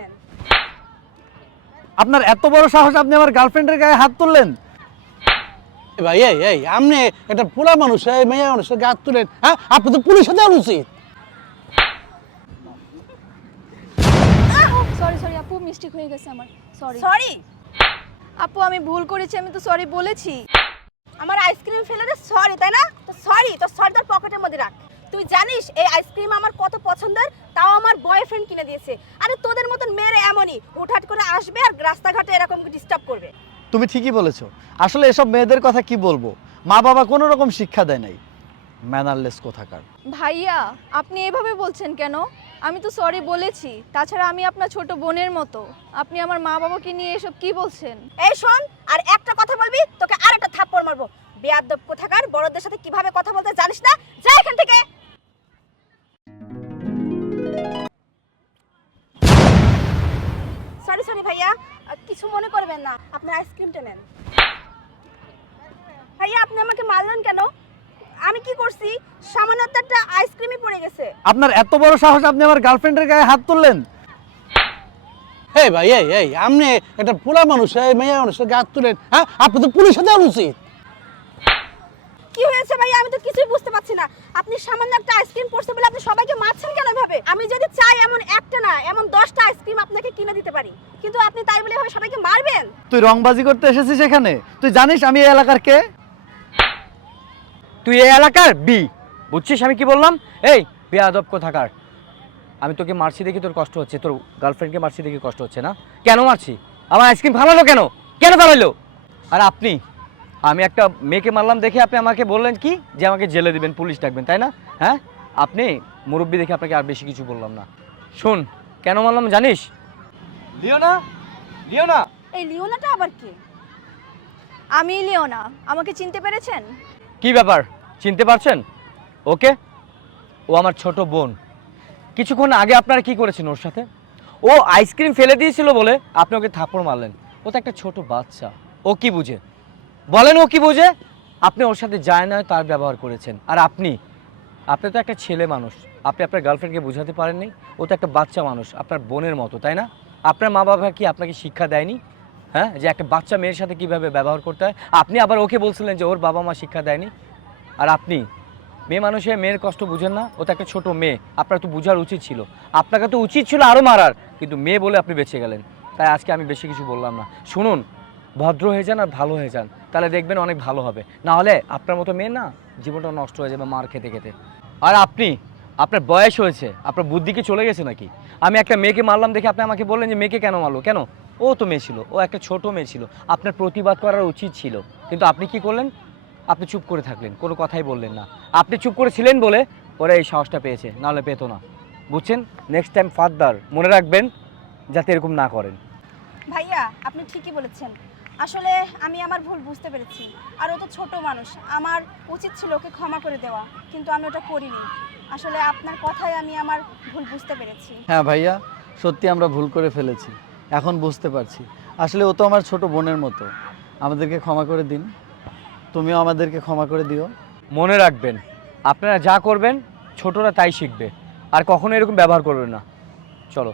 নেন। আপনার এত বড় সাহস আপনি আমার গার্লফ্রেন্ডের গায়ে হাত তুললেন? ভাই এই এই আপনি একটা পোলা মানুষ এই মেয়ে মানুষের গাছ তুলেন। হ্যাঁ আপনি তো পুলিশে দেওয়া উচিত। সরি সরি আপু মিস্টেক হয়ে গেছে আমার। সরি সরি আপু আমি ভুল করেছি আমি তো সরি বলেছি। আমার আইসক্রিম ফেলে দে সরি তাই না? তো সরি তো সরি তোর পকেটের মধ্যে রাখ। তুই জানিস এই আইসক্রিম আমার কত পছন্দের? তাও আমার বয়ফ্রেন্ড কিনে দিয়েছে। আরে তোদের মতন মেয়েরা এমনই। হুটহাট করে আসবে আর রাস্তাঘাটে এরকম ডিস্টার্ব করবে। তুমি ঠিকই বলেছ। আসলে এসব মেয়েদের কথা কি বলব? মা বাবা কোনো রকম শিক্ষা দেয় নাই। ম্যানারলেস কোথাকার। ভাইয়া আপনি এভাবে বলছেন কেন? আমি তো সরি বলেছি। তাছাড়া আমি আপনার ছোট বোনের মতো। আপনি আমার মা বাবাকে নিয়ে এসব কি বলছেন? এই শোন আর একটা কথা বলবি? তোকে আর একটা থাপ্পড় মারবো। বেয়াদব কোথাকার? বড়দের সাথে কীভাবে কথা বলতে জানিস না? সরি ভাইয়া কিছু মনে করবেন না। আপনার আইসক্রিমটা নেন। ভাইয়া আপনি আমাকে মারলেন কেন? আমি কি করছি? সামান্য একটা আইসক্রিমই পড়ে গেছে। আপনার এত বড় সাহস আপনি আমার গার্লফ্রেন্ডের গায়ে হাত তুললেন? এই ভাই এই এই আপনি একটা পোলা মানুষ এই মেয়ে মানুষের গাছ তুলেন হ্যাঁ? আপনি তো পুলিশে দেওয়া উচিত। কি হয়েছে ভাই আমি তো কিছুই বুঝতে পারছি না। আপনি সামান্য একটা আইসক্রিম পড়ছে বলে আপনি সবাইকে মারছেন কেন এভাবে? আমি যদি চাই এমন একটা না এমন দশটা আইসক্রিম আপনাকে কিনে দিতে পারি। কিন্তু আপনি তাই বলে এভাবে সবাইকে মারবেন? তুই রংবাজি করতে এসেছিস এখানে? তুই জানিস আমি এই এলাকার কে? তুই এই এলাকার? বি। বুঝছিস আমি কি বললাম? এই বেয়াদব কোথাকার? আমি তোকে মারছি দেখি তোর কষ্ট হচ্ছে। তোর গার্লফ্রেন্ডকে মারছি দেখি কষ্ট হচ্ছে না? কেন মারছি? আমার আইসক্রিম ফালালো কেন? কেন ফালাইলো আর আপনি? আমি একটা মেয়েকে মারলাম দেখে আপনি আমাকে বললেন কি? যে আমাকে জেলে দিবেন পুলিশ ডাকবেন তাই না? হ্যাঁ? আপনি মুরব্বী দেখে আপনাকে আর বেশি কিছু বললাম না। শোন কেন মারলাম জানিস? লিও না লিও না এই লিওনাটা আবার কি? আমি লিওনা আমাকে চিনতে পেরেছেন? কি ব্যাপার? চিনতে পারছেন? ওকে? ও আমার ছোট বোন। কিছুক্ষণ আগে আপনারা কি করেছেন ওর সাথে? ও আইসক্রিম ফেলে দিয়েছিল বলে আপনি ওকে থাপ্পড় মারলেন। ও তো একটা ছোট বাচ্চা। ও কি বুঝে? বলেন ও কি বুঝে? আপনি ওর সাথে যায় না তার ব্যবহার করেছেন। আর আপনি? আপনি তো একটা ছেলে মানুষ। আপনি আপনার গার্লফ্রেন্ডকে বোঝাতে পারেননি। ও তো একটা বাচ্চা মানুষ আপনার বোনের মতো তাই না? আপনার মা বাবা কি আপনাকে শিক্ষা দেয়নি? হ্যাঁ? যে একটা বাচ্চা মেয়ের সাথে কীভাবে ব্যবহার করতে হয়? আপনি আবার ওকে বলছিলেন যে ওর বাবা মা শিক্ষা দেয়নি? আর আপনি? মেয়ে মানুষে মেয়ের কষ্ট বুঝেন না? ও তো একটা ছোট মেয়ে। আপনার তো বোঝার উচিত ছিল। আপনাকে তো উচিত ছিল আরও মারার। কিন্তু মেয়ে বলে আপনি বেঁচে গেলেন। তাই আজকে আমি বেশি কিছু বললাম না। শুনুন, ভদ্র হয়ে যান আর ভালো হয়ে যান। তাহলে দেখবেন অনেক ভালো হবে। না হলে আপনার মতো মেয়ে না জীবনটা নষ্ট হয়ে যাবে মার খেতে খেতে। আর আপনি? আপনার বয়স হয়েছে, আপনার বুদ্ধি কি চলে গেছে নাকি? আমি একটা মেয়েকে মারলাম দেখে আপনি আমাকে বললেন যে, মেয়েকে কেন মারলো? কেন? ও তো মেয়ে ছিল, ও একটা ছোট মেয়ে ছিল, আপনার প্রতিবাদ করার উচিত ছিল। কিন্তু আপনি কি করলেন? আপনি চুপ করে থাকলেন, কোনো কথাই বললেন না। আপনি চুপ করেছিলেন বলে ওরা এই সাহসটা পেয়েছে, নাহলে পেতো না। বুঝছেন? নেক্সট টাইম ফার্দার মনে রাখবেন যাতে এরকম না করেন। ভাইয়া, আপনি ঠিকই বলেছেন। আসলে আমি আমার ভুল বুঝতে পেরেছি। আর ও তো ছোট মানুষ, আমার উচিত ছিল ওকে ক্ষমা করে দেওয়া, কিন্তু আমি ওটা করিনি। আসলে আপনার কথাই আমি আমার ভুল বুঝতে পেরেছি। হ্যাঁ ভাইয়া সত্যি আমরা ভুল করে ফেলেছি। এখন বুঝতে পারছি। আসলে ও তো আমার ছোট বোনের মতো। আমাদেরকে ক্ষমা করে দিন। তুমিও আমাদেরকে ক্ষমা করে দিও। মনে রাখবেন আপনারা যা করবেন ছোটরা তাই শিখবে। আর কখনো এরকম ব্যবহার করবেন না। চলো।